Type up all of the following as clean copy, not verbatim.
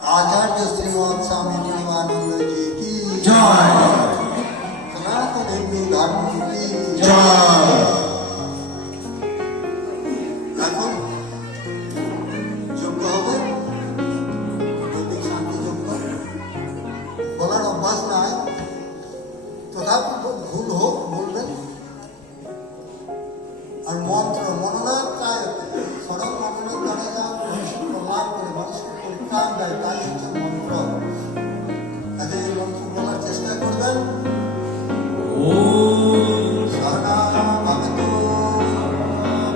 आचार्य श्रीमद स्वामी प्रेमानंद जी की জয় सनातन हिंदू धर्म की জয় এখন যোগ্য হবে নৈতিক শান্তি যোগ্য বলার অভ্যাস নাই তথাপি ভুল হোক বলবেন আর মন্ত্র মনোনয়ন চায় সরল মনোনয়ন করে যা প্রমাণ করে মানুষকে পরিত্রাণ দেয় তাই হচ্ছে মন্ত্র আজ এই মন্ত্র বলার চেষ্টা করবেন ওম সহনা ভবতু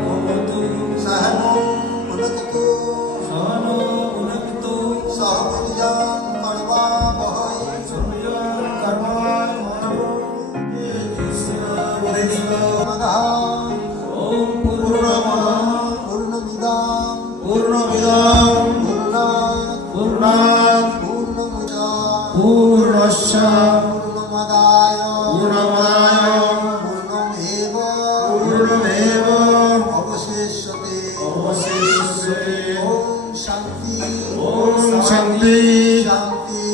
ভবতু সহনো ভুনক্তু সহনো ভুনক্তু সহ বীর্যং কর্মাবহৈ সূর্যং কর্মাবহৈ মদঃ ওম পূর্ণমদঃ পূর্ণমিদং পূর্ণমিদং পূর্ণাৎ পূর্ণাৎ পূর্ণমুদচ্যতে পূর্ণস্য পূর্ণমাদায় পূর্ণমাদায় পূর্ণমেব পূর্ণমেব অবশিষ্যতে অবশিষ্যতে ওম শান্তি ওম শান্তি শান্তি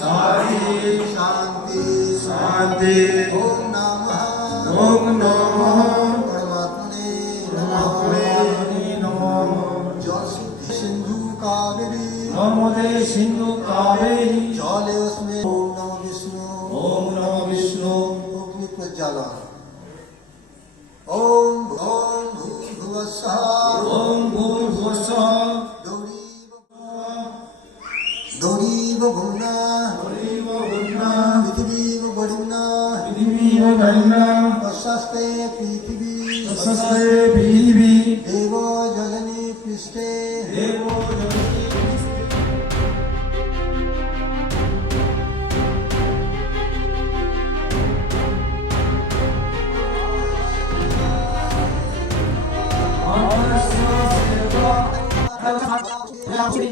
শান্তি শান্তি শান্তি ওম নমঃ ওম নমঃ পরমাত্মনে পরমাত্মনে নমঃ জল শুদ্ধি সিন্ধু কাবেরী নর্মদে সিন্ধু কাবেরী জলে অস্মে ওম নমঃ বিষ্ণু ওম নমঃ বিষ্ণু অগ্নি প্রজ্বালন ওম ওম ভূর্ভুবস্সঃ ওম ভূর্ভুবস্সঃ দৌড়ীব ভুম্না হরিব বন্যা পৃথিবীব বরিম্না পৃথিবীব গণ্যা প্রশস্তে পৃথিবী প্রশস্তে পৃথিবী দেব জজনী পৃষ্ঠে দেব জগতি শ্রী